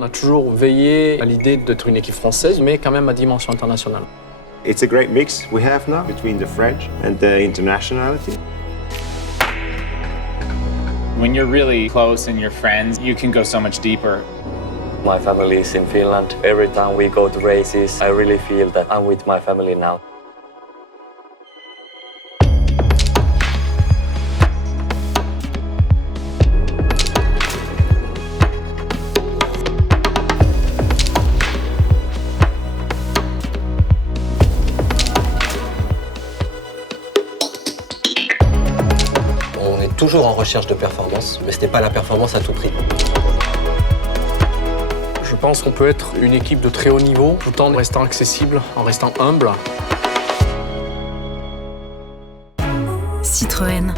On a toujours veillé à l'idée d'être une équipe française, mais quand même à dimension internationale. It's a great mix we have now between the French and the internationality. When you're really close and you're friends, you can go so much deeper. My family is in Finland. Every time we go to races, I really feel that I'm with my family now. On est toujours en recherche de performance, mais ce n'est pas la performance à tout prix. Je pense qu'on peut être une équipe de très haut niveau, tout en restant accessible, en restant humble. Citroën.